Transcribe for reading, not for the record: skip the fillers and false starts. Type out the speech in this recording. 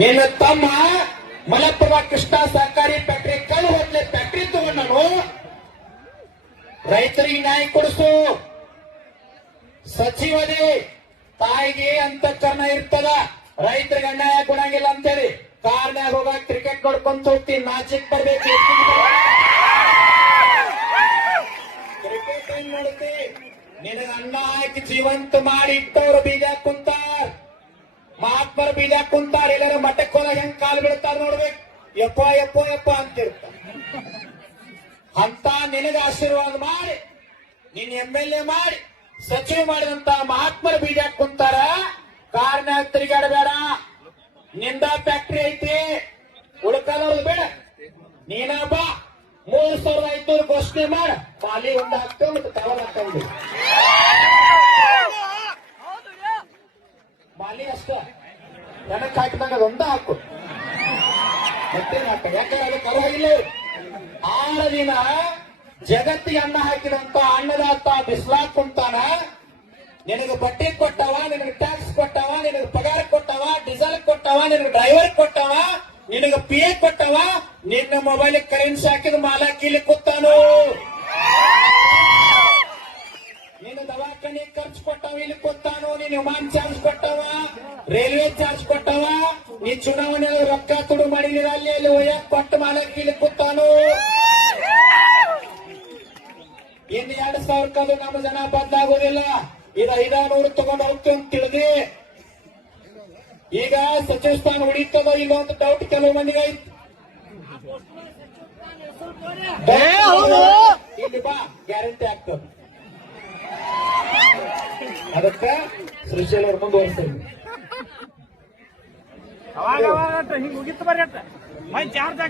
ನಿನ್ನ ತಮ್ಮ ಮಲಪ್ರಭಾ ಕೃಷ್ಣ ಸಹಕಾರಿ ಫ್ಯಾಕ್ಟರಿ ಕಲ್ಲು ಹೋಟ್ಲೆ ಫ್ಯಾಕ್ಟರಿ ತಗೊಂಡನು. ರೈತರಿಗೆ ನ್ಯಾಯ ಕೊಡಿಸು. ಸಚಿವರೇ ತಾಯಿಗೆ ಅಂತಃಕರಣ ಇರ್ತದ, ರೈತರಿಗೆ ಅನ್ಯಾಯ ಕೊಡಂಗಿಲ್ಲ ಅಂತೇಳಿ ಕಾರ್ನ್ಯಾಗ ಹೋಗ ಕ್ರಿಕೆಟ್ ನೋಡ್ಕೊಂತ ಹೋಗ್ತೀನಿ. ನಾಚಿಕ್ ಬರ್ಬೇಕು. ಕ್ರಿಕೆಟ್ ಏನ್ ನೋಡ್ತಿ? ನಿನಗ ಅನ್ನ ಹಾಕಿ ಜೀವಂತ ಮಾಡಿ ಇಟ್ಟವ್ರು ಬೀಜ ಕುಂತಾರ, ಮಹಾತ್ಮರ ಬೀಜ ಕುಂತಾರ. ಎಲ್ಲರೂ ಮಠಕ್ಕೆ ಹೋದಾಗ ಹೆಂಗ್ ಕಾಲು ಬಿಡ್ತಾರ ನೋಡ್ಬೇಕು. ಯಪ್ಪ ಯಪ್ಪ ಯಪ್ಪ ಅಂತಿರ್ತ. ಅಂತ ನಿನಗ ಆಶೀರ್ವಾದ ಮಾಡಿ ನಿನ್ MLA ಮಾಡಿ ಸಚಿವ ಮಾಡಿದಂತ ಮಹಾತ್ಮರ ಬೀಜ ಕುಂತಾರ. ಕಾರ್ನ್ಯಾಗ ತಿರುಗಾಡಬೇಡ. ನಿಂದ ಫ್ಯಾಕ್ಟರಿ ಐತಿ, ಉಳ್ಕಾದವ್ರದ್ದು ಬೇಡ. ನೀನ ಬಾ 3,500 ಘೋಷಣೆ ಮಾಡ. ಪಾಲಿ ಒಂದು ಹಾಕ್ತೇವೆ ಮತ್ತು ಟವಲ್ ಹಾಕೊಂಡಿ. ಮಾಲಿ ಅಷ್ಟ ಜನಕ್ಕೆ ಹಾಕಿದಾಗ ಅದೊಂದ ಹಾಕು, ಮತ್ತೇನ್ ಹಾಕ. ಯಾಕಂದ್ರೆ ಅದು ಕರವಾಗಿಲ್ಲ. 6 ದಿನ ಜಗತ್ತಿಗೆ ಅನ್ನ ಹಾಕಿದಂತ ಅನ್ನದಾತ ಬಿಸ್ಲಾಕ್ ಕುಂತಾನ. ನಿನಗೆ ಬಟ್ಟೆ ಕೊಟ್ಟವ, ನಿನಗೆ ಟ್ಯಾಕ್ಸ್ ಕೊಟ್ಟವ, ನಿನಗೆ ಪಗಾರ ಕೊಟ್ಟವ, ಡೀಸೆಲ್ ಕೊಟ್ಟವ, ನಿನಗೆ ಡ್ರೈವರ್ ಕೊಟ್ಟವ, ನಿನಗೆ PA ಕೊಟ್ಟವ. ನಿನ್ನ ಮೊಬೈಲ್ ಕರೆನ್ಸಿ ಹಾಕಿದ ಮಾಲ ಕೀಲಿ ಕೂತಾನು. ನಿನ್ನ ದವಾಖಾನೆ ಖರ್ಚು ಕೊಟ್ಟವ ಇಲ್ಲಿ ಕೂತಾನು. ನೀನು ವಿಮಾನ ಚಾರ್ಜ್ ಕೊಟ್ಟವ, ರೈಲ್ವೆ ಚಾರ್ಜ್ ಕೊಟ್ಟವ. ನೀ ಚುನಾವಣೆ ರೊಕ್ಕ ತುಡು ಮಾಡಿಲ್ಲ, ಅಲ್ಲಿ ಒಯ್ಯಕ್ ಕೊಟ್ಟು ಮಾಲ ಕೀಲಿ ಕೂತಾನು. ಇನ್ನು 2,000 ನಮ್ಮ ಜನ ಬದಲಾಗೋದಿಲ್ಲ. ಇದು 500 ತಗೊಂಡು ಹೋಗ್ತೀವಿ ಅಂತ ತಿಳಿದಿ. ಈಗ ಸಚಿವ ಸ್ಥಾನ ಉಳಿತದ ಇಲ್ಲ ಅಂತ ಡೌಟ್ ಕೆಲವು ಮಂದಿಗೆ ಐತಿ. ಇಲ್ಲಿ ಬಾ, ಗ್ಯಾರಂಟಿ ಆಗ್ತದ. ಅದಕ್ಕ ಶ್ರೀಶೈಲ ಅವ್ರ ಮುಂದುವರಿಸ್ತೀವಿ. ಮುಗಿತು ಬರ್ರಿ ಚಾರ್ಜ್